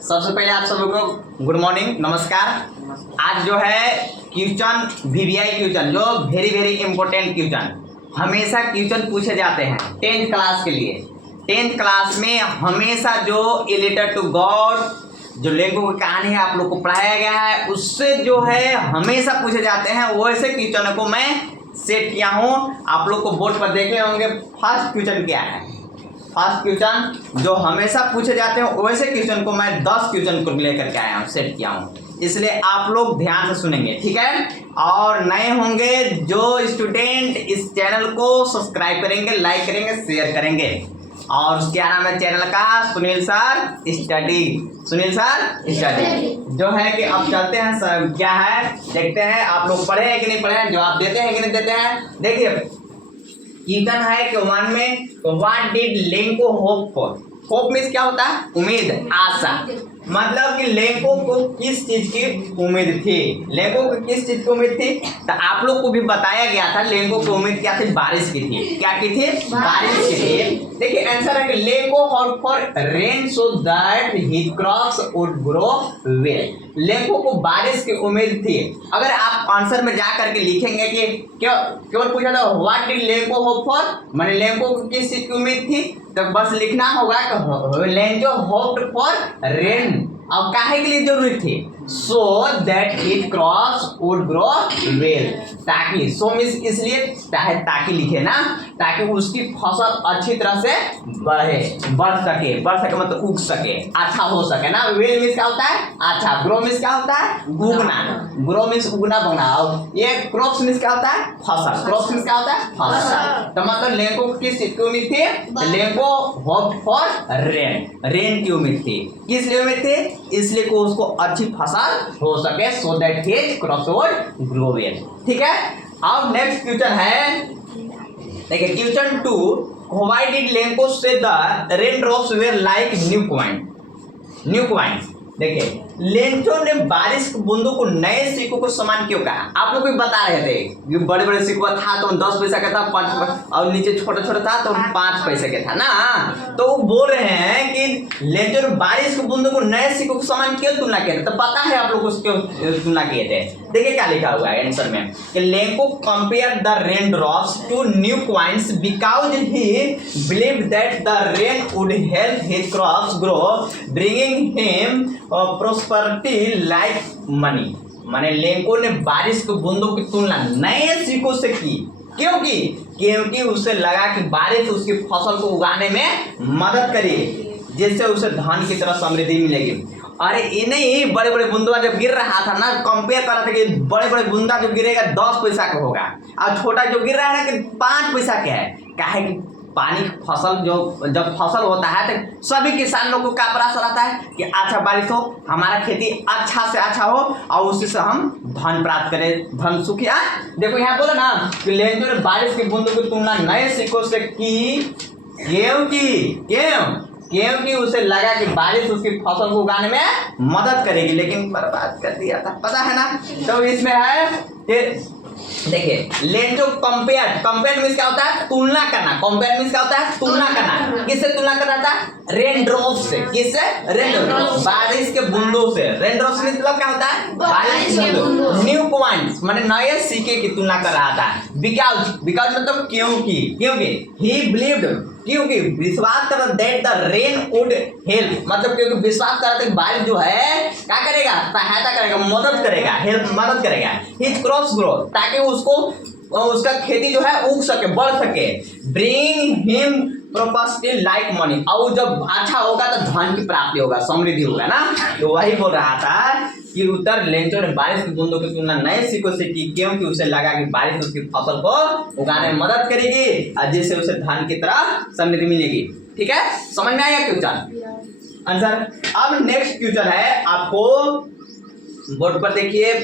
सबसे पहले आप सब लोगों को गुड मॉर्निंग, नमस्कार। आज जो है क्वेश्चन वीवीआई क्वेश्चन, जो वेरी वेरी इंपॉर्टेंट क्वेश्चन, हमेशा क्वेश्चन पूछे जाते हैं 10th क्लास के लिए। 10th क्लास में हमेशा जो ए लेटर टू गॉड, जो लेंगो की कहानी है आप लोग को पढ़ाया गया है, उससे जो है हमेशा पूछे जाते हैं। वैसे क्वेश्चन को मैं सेट किया हूँ। आप लोग को बोर्ड पर देखे होंगे फर्स्ट क्वेश्चन क्या है। फर्स्ट क्वेश्चन जो हमेशा पूछे जाते हैं वैसे क्वेश्चन को मैं 10 क्वेश्चन को लेकर के आया हूँ, सेट किया हूँ। इसलिए आप लोग ध्यान से सुनेंगे, ठीक है। और नए होंगे जो स्टूडेंट, इस चैनल को सब्सक्राइब करेंगे, लाइक करेंगे, शेयर करेंगे। और क्या नाम है चैनल का? Sunil sir study. Sunil sir study जो है कि अब चलते हैं सर, क्या है देखते हैं। आप लोग पढ़े हैं कि नहीं पढ़े हैं, जवाब देते हैं कि नहीं देते हैं। देखिए क्वेश्चन है कि 1 में what did Lanco hope for. Hope means क्या होता है? उम्मीद, आशा। मतलब कि लेंको को किस चीज की उम्मीद थी? लेंको को किस चीज की उम्मीद थी? तो आप लोग को भी बताया गया था लेंको की उम्मीद क्या थी? बारिश की थी। क्या की थी? बारिश की थी। देखिए आंसर है कि Lanco hope for rain so that his crops would grow well. Lanco को बारिश की उम्मीद थी। अगर आप आंसर में जा करके लिखेंगे कि केवल पूछा था what did Lanco hope for, माने लेंको को किस चीज की उम्मीद थी, तो बस लिखना होगा कि लेंको होप्ड फॉर रेन। अब काहे के लिए जरूरी थी? सो that his crops would grow well. ताकि, सो मीन्स इसलिए ताकि लिखे ना, ताकि उसकी फसल अच्छी तरह से बढ़ सके मतलब उग सके, अच्छा हो सके ना। वेल मीन्स क्या होता है? अच्छा। ग्रो मीन्स क्या होता है? उगना। ग्रो मीन्स उगना बगना। और ये क्रॉप्स मीन्स क्या होता है? फसल। क्रॉप्स मीन्स क्या होता है? फसल। तो मतलब लेंको किस चीज की उम्मीद थी? लेंको होप फॉर रेन की उम्मीद थी। किस लिए उम्मीद थी? इसलिए को उसको अच्छी फसल हो सके, so that his crops would grow well. ठीक है। अब नेक्स्ट क्वेश्चन है, देखिए question 2, why did Lencho say the rain drops were like new coins. देखिए लेंको ने बारिश की बूंदों को नए सिक्कों को समान क्यों कहा? आप लोग भी बता रहे थे कि बड़े बड़े सिक्का था तो 10 पैसा का था, 5 और नीचे छोटा छोटा था तो 5 पैसे का था ना। तो वो बोल रहे हैं कि लेंको ने बारिश की बूंदों को नए सिक्कों को समान क्यों तुलना किया? तो पता है आप लोग उसको तुलना किए थे। देखिए क्या लिखा हुआ है आंसर में कि Lencho compare the rain drops to new coins because he believed that the rain would help his crops grow bringing him prosperity like money. माने लेंको ने बारिश की बूंदों की तुलना नए सिक्कों से की। क्योंकि उसे लगा कि बारिश उसकी फसल को उगाने में मदद करेगी, जिससे उसे धन की तरह समृद्धि मिलेगी। अरे ये नहीं, बड़े बड़े बूंदा जब गिर रहा था ना, कंपेयर कर रहा था कि बड़े बड़े बूंदा जब गिरेगा 10 पैसा का होगा और छोटा जो गिर रहा है ना कि 5 पैसा का है। काहे कि पानी फसल जब फसल होता है तो सभी किसान लोगों को क्या प्रयास रहता है कि अच्छा बारिश हो, हमारा खेती अच्छा से अच्छा हो और उसी से हम धन प्राप्त करें, धन सुखिया। देखो यहाँ बोला ना कि लेंको ने बारिश की बूंदों की तुलना नए सिक्कों से की। क्योंकि उसे लगा कि बारिश उसकी फसल को उगाने में मदद करेगी, लेकिन बर्बाद कर दिया था। पता है ना। तो इसमें है कि देखिए लेंको कंपेयर मीन्स क्या होता है? तुलना करना। कंपेयर मीन्स क्या होता है? तुलना करना। किससे तुलना कर रहा था? रेन ड्रॉप से। किससे? रेन ड्रॉप, बारिश के बूंदों से। रेन ड्रॉप से मतलब क्या होता है? बारिश के बूंदों। न्यू कॉइन्स माने नए सिक्के की तुलना कर रहा था। बिकॉज मतलब क्योंकि ही बिलीव्ड, क्योंकि विश्वास कर that the rain would help, मतलब क्योंकि विश्वास कर रहा था कि बारिश जो है क्या करेगा? सहायता करेगा, मदद करेगा, हेल्प मदद करेगा। हिज क्रॉप्स ग्रो, ताकि उसका खेती जो है उग सके, बढ़ सके। Bring him prosperity like money, और जब अच्छा होगा तो धन की प्राप्ति होगा, समृद्धि होगा ना। तो वही बोल रहा था कि उत्तर लेंको ने बारिश की बूंदों की तुलना नए सिक्कों से की, क्योंकि उसे लगा कि बारिश उसकी फसल को उगाने में मदद करेगी और जिससे उसे धन की तरह समृद्धि मिलेगी। ठीक है, समझ में आया क्वेश्चन आंसर। अब नेक्स्ट क्वेश्चन है, आपको बोर्ड पर देखिए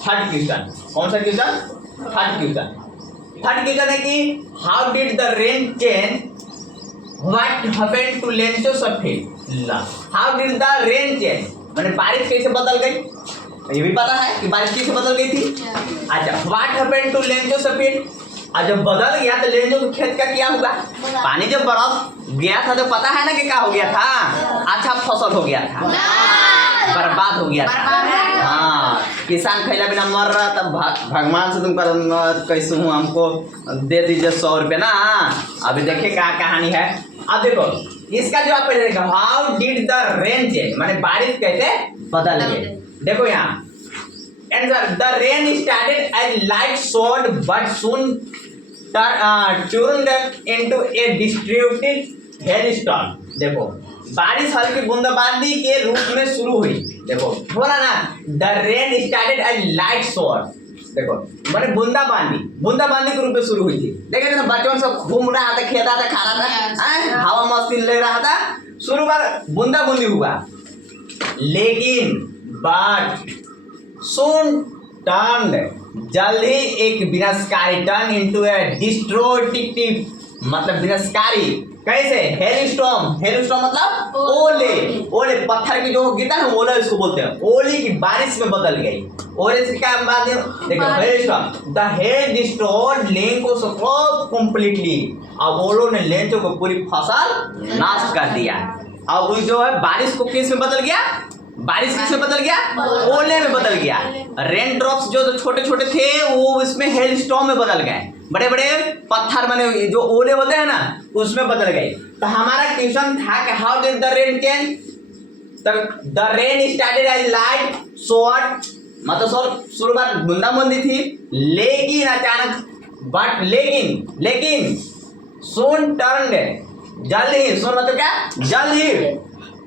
थर्ड क्वेश्चन। कौन सा क्वेश्चन? थर्ड क्वेश्चन है कि how did the rain change what happened to Lencho सफेद। How did the rain change, माने बारिश कैसे बदल गई? ये भी पता है कि बारिश किससे बदल गई थी। अच्छा, व्हाट हैपेंड टू लेंजो सफेद, और जब बदल गया तो लेंजो के खेत का क्या हुआ, पानी जब बरस गया था तो पता है ना कि क्या हो गया था, अच्छा फसल हो गया था, बर्बाद हो गया था। हाँ, किसान खैला बिना मर रहा, तब भगवान से तुम कैसे हूँ हमको दे दीजिए 100 रुपये ना। अभी देखिए क्या कहानी है। अब देखो इसका जवाब पहले देखो, how did the rain change, माने बारिश कैसे बदल गए। देखो यहाँ answer, the rain started as light shot but soon turned into a distributed hailstorm। देखो बारिश हल्की बूंदाबांदी के रूप में शुरू हुई। देखो बोला ना, the rain started as light shot, देखो मैंने बूंदाबांदी के रूप में शुरू हुई थी। देखे ना बच्चों सब घूम रहा था, खेता था, खा रहा था, हवा मस्ती ले रहा था, शुरू बार बूंदाबांदी हुआ, लेकिन बट soon turned, जल्द ही एक विनाशकारी, टर्न इनटू ए डिस्ट्रोटिव, मतलब विनाशकारी कैसे, हेलस्टॉर्म, हेलस्टॉर्म मतलब ओले पत्थर की जो गिरता है ओले इसको बोलते हैं, ओले की बारिश में बदल गई। ओले से क्या बात है, देखो hailstorm, the hail destroyed Lanco completely, अब ओलों ने लेंचो को पूरी फसल नाश कर दिया। अब जो है बारिश को किस में बदल गया, बारिश किसमें बदल गया, ओले में बदल गया। रेन ड्रॉप्स जो छोटे छोटे थे वो इसमें हेल स्टॉर्म में बदल गए, बड़े बड़े पत्थर बने जो ओले होते हैं ना उसमें बदल गए। तो हमारा क्वेश्चन था कि how did the rain change, the rain started as light shot, मतलब शुरुआत बूंदाबांदी थी, लेकिन अचानक बट लेकिन सोन टर्न, जल्द ही, सोन मतलब क्या, जल्द ही,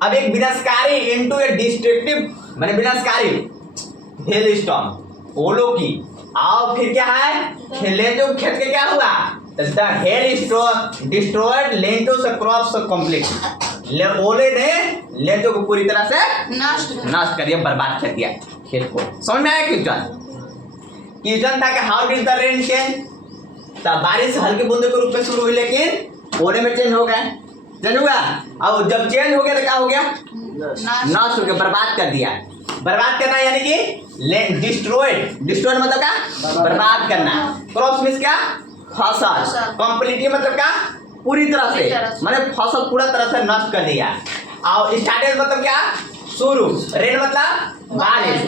अब एक विनाशकारी इनटू ए डिस्ट्रक्टिव, माने विनाशकारी हेलस्टॉर्म ओलो की। और फिर क्या है, लेंजो खेत के क्या हुआ, the hail destroyed Lencho's crops complete, ओले ने लेंजो को पूरी तरह से नष्ट कर दिया, बर्बाद कर दिया खेत को। समझ में आया क्वेश्चन था कि how did the rain change, तब बारिश हल्के बूंदे के रूप में शुरू हुई, लेकिन ओले में चेंज हो गए, चेंज हुआ। अब जब चेंज हो गया तो क्या हो गया, नष्ट हो गया, बर्बाद कर दिया। बर्बाद करना यानी कि डिस्ट्रॉयड मतलब क्या, बर्बाद करना। क्रॉप्स मींस क्या, फसल। कंप्लीटली मतलब क्या, पूरी तरह से, माने फसल पूरा तरह से नष्ट कर दिया। और स्टार्टेड मतलब क्या, शुरू। रेन मतलब बारिश,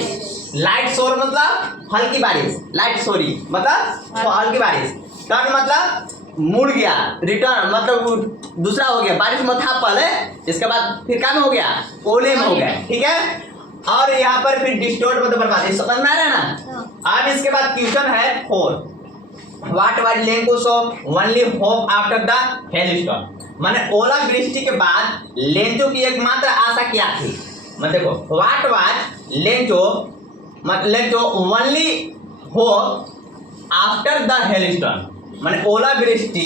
लाइट शोर मतलब हल्की बारिश, लाइट शोरी मतलब हल्की बारिश। टर्न मतलब मुड़ गया, रिटर्न मतलब दूसरा हो गया, बारिश में था पहले, इसके बाद फिर क्या में हो गया, ओले में हो गया, ठीक है। और यहाँ पर फिर डिस्टोर्ट मतलब बर्बादी, समझ में आ रहा है ना। अब इसके बाद क्वेश्चन है 4, what was Lencho's of only hope after the hailstorm, माने ओला वृष्टि के बाद लेंजो की एकमात्र आशा क्या थी। मतलब देखो what was Lencho only hope after the hailstorm, माने ओलावृष्टि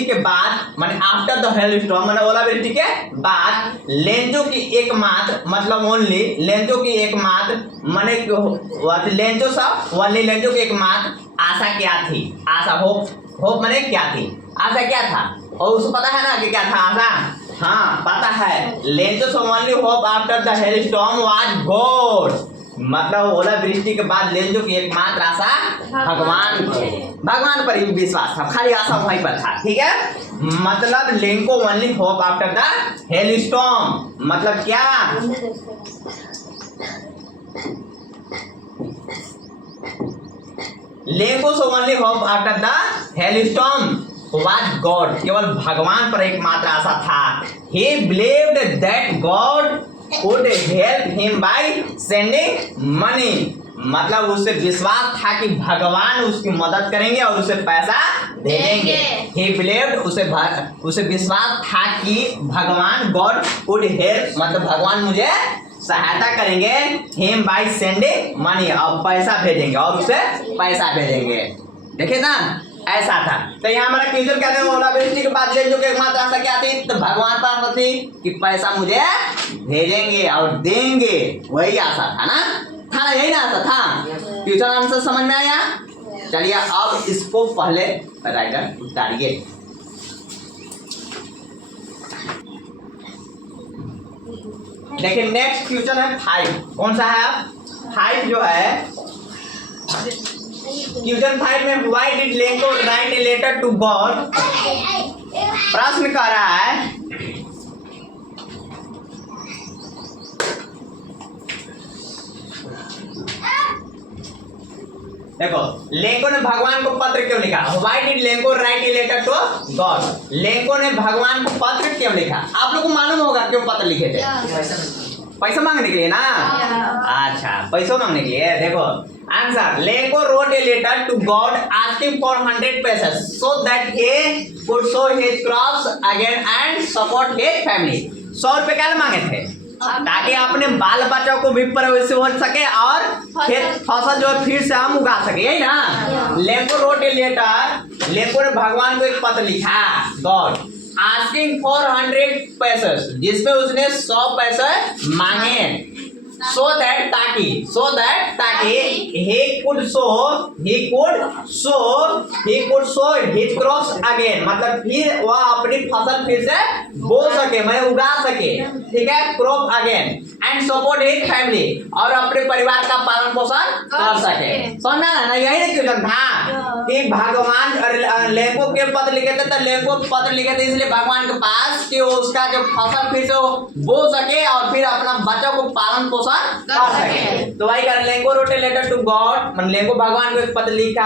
के बाद, माने आफ्टर द हेलस्टॉर्म, माने ओलावृष्टि के बाद लेंजो की एकमात्र, मतलब ओनली लेंजो की एकमात्र, माने लेंजो की एकमात्र आशा क्या थी, आशा होप माने क्या थी, आशा क्या था, और उसको पता है ना कि क्या था आशा, हाँ पता है। Lencho only hope after the hailstorm was God, मतलब ओलावृष्टि के बाद लेंजो की एकमात्र आशा भगवान पर ही विश्वास था, खाली आशा वहीं पर था, ठीक है। मतलब Lanco only hope after the hailstorm मतलब क्या, Lanco only hope after the hailstorm was God, केवल भगवान पर एकमात्र आशा था। ही believed that God would help him by sending money, मतलब उसे विश्वास था कि भगवान उसकी मदद करेंगे और उसे पैसा दे देंगे। He believed, उसे विश्वास था कि भगवान God would help, मतलब भगवान मुझे सहायता करेंगे, him by sending money, और पैसा भेजेंगे और उसे पैसा भेजेंगे। देखिए ना ऐसा था। तो यहाँ हमारा क्वेश्चन कहते हैं ओलावृष्टि के बाद लेंजो की एकमात्र आशा क्या थी, तो भगवान पर आशा थी कि पैसा मुझे भेजेंगे और देंगे, वही आशा था ना, यही ना आशा था। क्वेश्चन आंसर समझ में आया। चलिए अब इसको पहले राइटर उतारिए। देखिए नेक्स्ट क्वेश्चन है 5। कौन सा है? 5 जो है क्वेश्चन 5 में why did Lencho write a letter to God. प्रश्न कर रहा है देखो लेंको ने भगवान को पत्र क्यों लिखा? Why did Lencho write a letter to God. Lencho ने भगवान को पत्र क्यों लिखा? आप लोग को मालूम होगा क्यों पत्र लिखे थे? पैसा मांगने के लिए ना। अच्छा पैसा मांगने के लिए। देखो answer, Lencho wrote a letter to God asking for 100 pesos so that he could sow his crops again and support his family. 100 रुपए क्या मांगे थे? ताकि अपने बाल बच्चों को भी परवरिश हो सके और खेत फसल जो है फिर से हम उगा सके, यही ना। Lencho wrote a letter, Lencho ने भगवान को एक पत्र लिखा गॉड आस्किंग फॉर 100 पैसे, जिसमें उसने 100 पैसे मांगे। सो दैट ताकि he could sow his crops again, मतलब फिर वह अपनी फसल फिर से बो सके, मैं उगा सके, ठीक है, crop again and support his family, और अपने परिवार का पालन पोषण कर सके। समझा ना? यही ना क्वेश्चन था कि भगवान लेंको के पत्र लिखे थे, तो लेंको पत्र लिखे थे इसलिए भगवान के पास कि उसका जो फसल फिर से बो सके और फिर अपना बच्चों को पालन पोषण कर सके। तो वही कर Lencho wrote a letter to God, मतलब लेंको भगवान को एक पत्र लिखा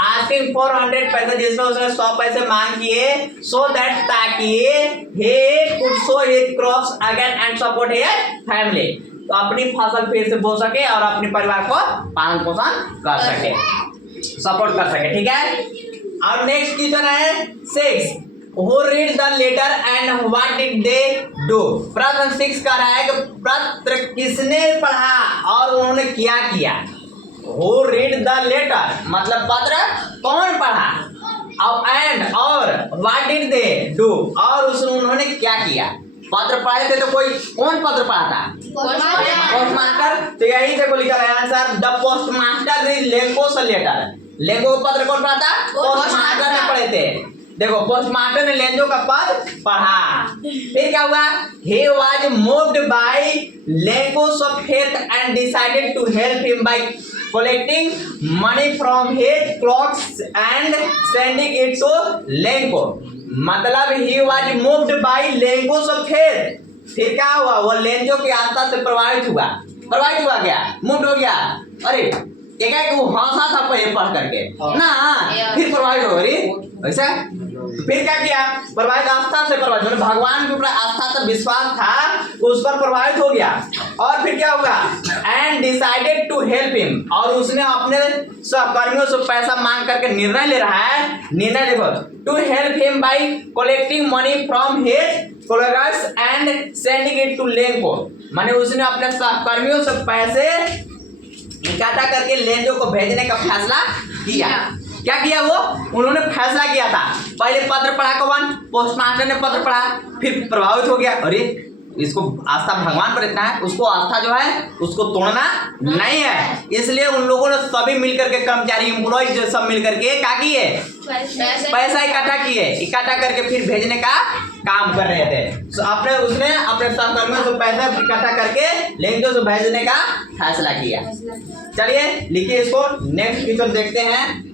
आस्किंग फॉर 100 पैसे, जिसमें उसने 100 पैसे मांग किए, सो दैट ताकि he could sow his crops again and support his family, तो अपनी फसल फिर से बो सके और अपने परिवार को पालन पोषण कर सके, सपोर्ट कर सके, ठीक है। और नेक्स्ट क्वेश्चन है 6, Who read the letter and what did they do? प्रश्न 6 का रहा है कि पत्र किसने पढ़ा और उन्होंने क्या किया। Who read the letter मतलब पत्र कौन पढ़ा, और what did they do और उन्होंने क्या किया। पत्र पढ़े थे तो कौन पत्र पढ़ा था? Postmaster. तो यही देखो लिखा है answer, the postmaster read Lencho's letter. Lencho का पत्र कौन पढ़ा था? पोस्ट मास्टर ने पढ़े थे। देखो पोस्ट मास्टर ने लेंजो का पद पढ़ा, फिर क्या हुआ? He was moved by Lenko's faith and decided to help him by collecting money from his clothes and sending it to Lenko। मतलब he was moved by Lenko's faith। फिर क्या हुआ? वो लेंजो की आस्था से प्रभावित हुआ क्या? मूव्ड हो गया। अरे क्या कि वो हंसा था पढ़ करके ना, फिर प्रभावित हो गई ऐसा। फिर क्या किया? प्रभावित, आस्था से प्रभावित, मतलब भगवान के ऊपर आस्था से विश्वास था, उस पर प्रभावित हो गया। और फिर क्या होगा? And decided to help him, और उसने अपने सहकर्मियों से पैसा मांग करके निर्णय ले रहा है। निर्णय देखो, to help him by collecting money from his colleagues and sending it to Lencho, माने उसने अपने सहकर्मियों से पैसे इकट्ठा करके लेंजो को भेजने का फैसला किया। क्या किया? वो उन्होंने फैसला किया था। पहले पत्र पढ़ा कौन? पोस्ट मास्टर ने पत्र पढ़ा, फिर प्रभावित हो गया, अरे इसको आस्था भगवान पर इतना है, उसको आस्था जो है उसको तोड़ना नहीं है। इसलिए उन लोगों ने सभी मिलकर के, कर्मचारी एम्प्लॉय जो सब मिलकर के क्या किए? पैसा इकट्ठा करके फिर भेजने का काम कर रहे थे। उसने अपने सहकर्मियों से पैसा इकट्ठा करके लेंजो से भेजने का फैसला किया। चलिए लिखिए इसको, नेक्स्ट क्वेश्चन देखते हैं।